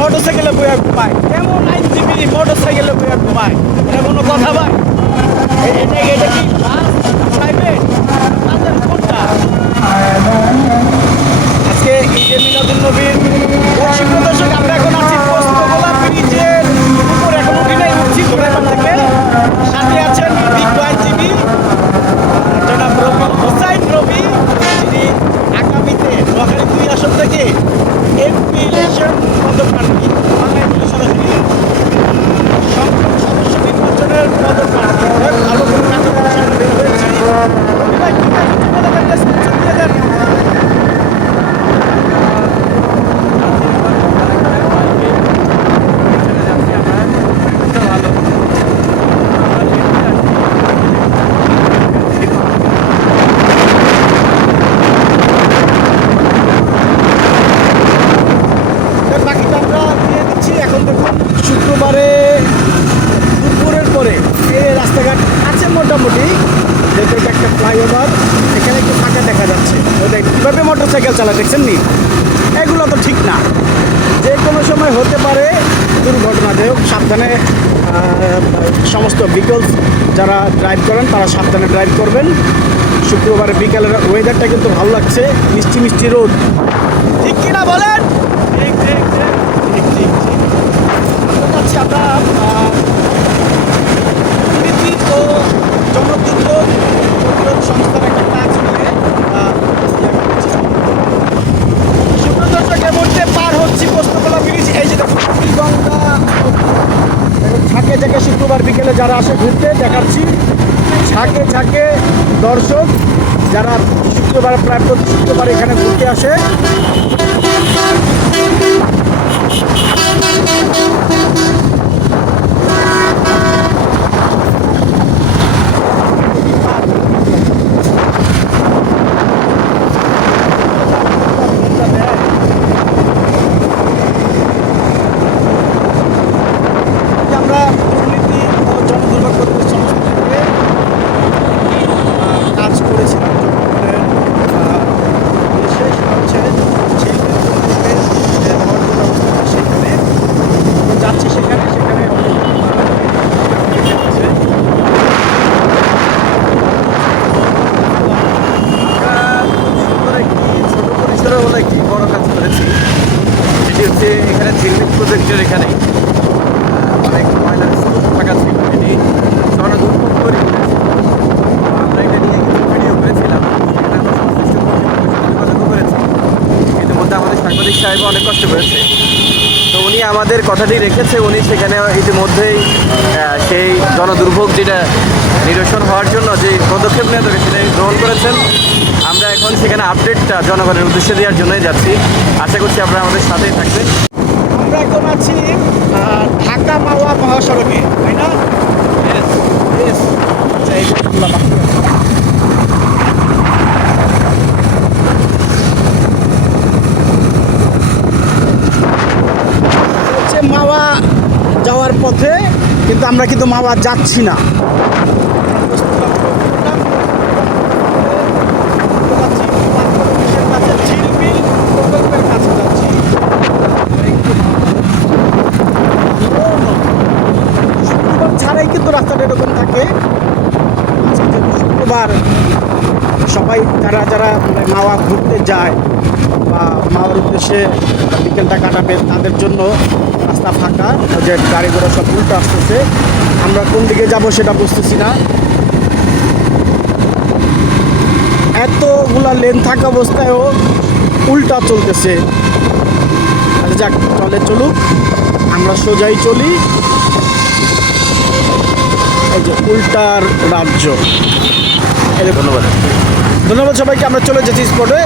মোটরসাইকেলে বইয়া ঘুমায়, কেমন আইনজীবী মোটরসাইকেলে বইয়া ঘুমায়? এটা কোনো কথা ভাই? এটা কি বাস, প্রাইভেট, তাদের কোনটা? আজকে ঈদে মিলাদুন্নবীর সুপ্রিয় দর্শক, আমরা এখন আছি পোস্তগোলা ব্রিজের উপর, এখন উঠি নাই, উঠছি ঘোড়াঘাট থেকে। সাথে আছেন বিজ্ঞ আইনজীবী জনাব রবি হোসাইন রবি, যিনি আগামীতে নোয়াখালী 2 আসন থেকে এমপি ইলেকশন পদপ্রার্থী, বাংলাদেশ সরাসরি সংসদ সদস্য নির্বাচনের পদপ্রার্থী। ভালো করে কাজে সামনে বের হয়েছি। রবি ভাই, কি কাজ বলে দেন, ডেসক্রিপশন দিয়ে দেন। বাকিটা আমরা দিয়ে দিচ্ছি। এখন দেখুন, শুক্রবারে দুপুরের পরে এই রাস্তাঘাট আছে মোটামুটি। দেখুন, এটা একটা ফ্লাইওভার, এখানে একটু ফাঁকা দেখা যাচ্ছে। ওদের কীভাবে মোটরসাইকেল চালায় দেখছেন নি? এগুলো তো ঠিক না, যে কোনো সময় হতে পারে দুর্ঘটনা। যাই হোক, সাবধানে সমস্ত ভেহিকলস যারা ড্রাইভ করেন তারা সাবধানে ড্রাইভ করবেন। শুক্রবারে বিকালের ওয়েদারটা কিন্তু ভালো লাগছে, মিষ্টি মিষ্টি রোদ, ঠিক কিনা বলেন? ঠিক ঠিক ঠিক ঠিক ঠিক ঠিক আমরা দুর্নীতি ও জনদুর্ভোগ প্রতিরোধ সংস্থার একটা কাজ নিয়ে সুপ্রিয় দর্শক, এর মধ্যে পার হচ্ছি পোস্তগোলা ব্রিজ। এই যে গঙ্গা ঝাঁকে ঝাঁকে শুক্রবার বিকেলে যারা আসে ঘুরতে দেখাচ্ছি, ঝাঁকে ঝাঁকে দর্শক যারা শুক্রবার, প্রায় প্রতি শুক্রবার এখানে ঘুরতে আসে। আমরা দুর্নীতি ও জনদুর্ভোগ প্রতিরোধ সংস্থা থেকে কাজ করেছিলাম দেশে, সেটা হচ্ছে সেই ব্যবস্থাটা সেখানে যাচ্ছি, সেখানে সেখানে ছোট পরিসরে হলো একটি বড় কাজ করেছি। এটি হচ্ছে এখানে ঝিলমিল প্রজেক্টের এখানে অনেক ময়লার স্তূপ থাকা ছিল, এটি জনদুর্ভোগ তৈরি করেছিল। আমরা এটা নিয়ে কিছু ভিডিও করেছিলাম, সেখানে আমরা সংশ্লিষ্ট কর্তৃপক্ষের সাথে যোগাযোগ করেছি। ইতিমধ্যে আমাদের সাংবাদিক সাহেব অনেক কষ্ট করেছে, তো উনি আমাদের কথাটি রেখেছে। উনি সেখানে ইতিমধ্যেই সেই জনদুর্ভোগ যেটা নিরসন হওয়ার জন্য যে পদক্ষেপ নেওয়া দরকার সেটা গ্রহণ করেছেন। আমরা এখন সেখানে আপডেটটা জনগণের উদ্দেশ্যে দেওয়ার জন্যই যাচ্ছি। আশা করছি আপনারা আমাদের সাথেই থাকবেন। আমরা এখন আছি ঢাকা মাওয়া মহাসড়কে, তাই না? আচ্ছা, এই গাছগুলো বাকি আছে। হচ্ছে মাওয়া যাওয়ার পথে, কিন্তু আমরা কিন্তু মাওয়া যাচ্ছি না। ঝিলমিল প্রকল্পের কাছে যাচ্ছি। শুক্রবার ছাড়াই কিন্তু রাস্তাটা এরকম থাকে। আজকে যেহেতু শুক্রবার, সবাই যারা যারা মাওয়া ঘুরতে যায় বা মাওয়ার উদ্দেশ্যে বিকেলটা কাটাবে, তাদের জন্য রাস্তা ফাঁকা, যে গাড়ি ঘোড়া সব উল্টো আসতেছে। আমরা কোন দিকে যাব সেটা বুঝতেছি না। এতগুলা লেন থাকা অবস্থায়ও উল্টা চলতেছে। আচ্ছা যাক, চলুক, আমরা সোজাই চলি। এই যে উল্টার রাজ্য। ধন্যবাদ সবাইকে, আমরা চলে যেছি স্পটে।